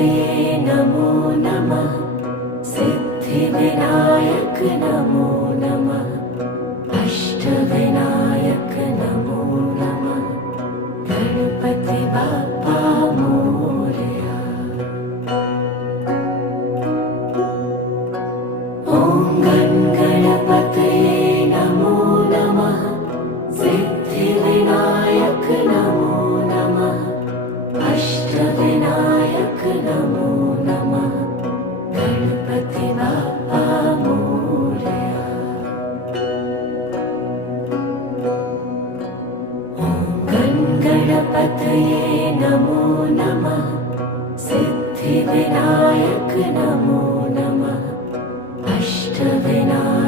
गणपतये नमो नमः। सिद्धिविनायक नमो नमः। अष्टविनायक नमो नमः। गणपति बाप्पा मोरया। ॐ गणपतये नमो नमः। सिद्धिविनायक नमो नमः। अष्टविनायक नमो नमः। गणपति बाप्पा मोरया। ॐ गणपतये नमो नमः। सिद्धिविनायक नमो नमः। अष्टविनायक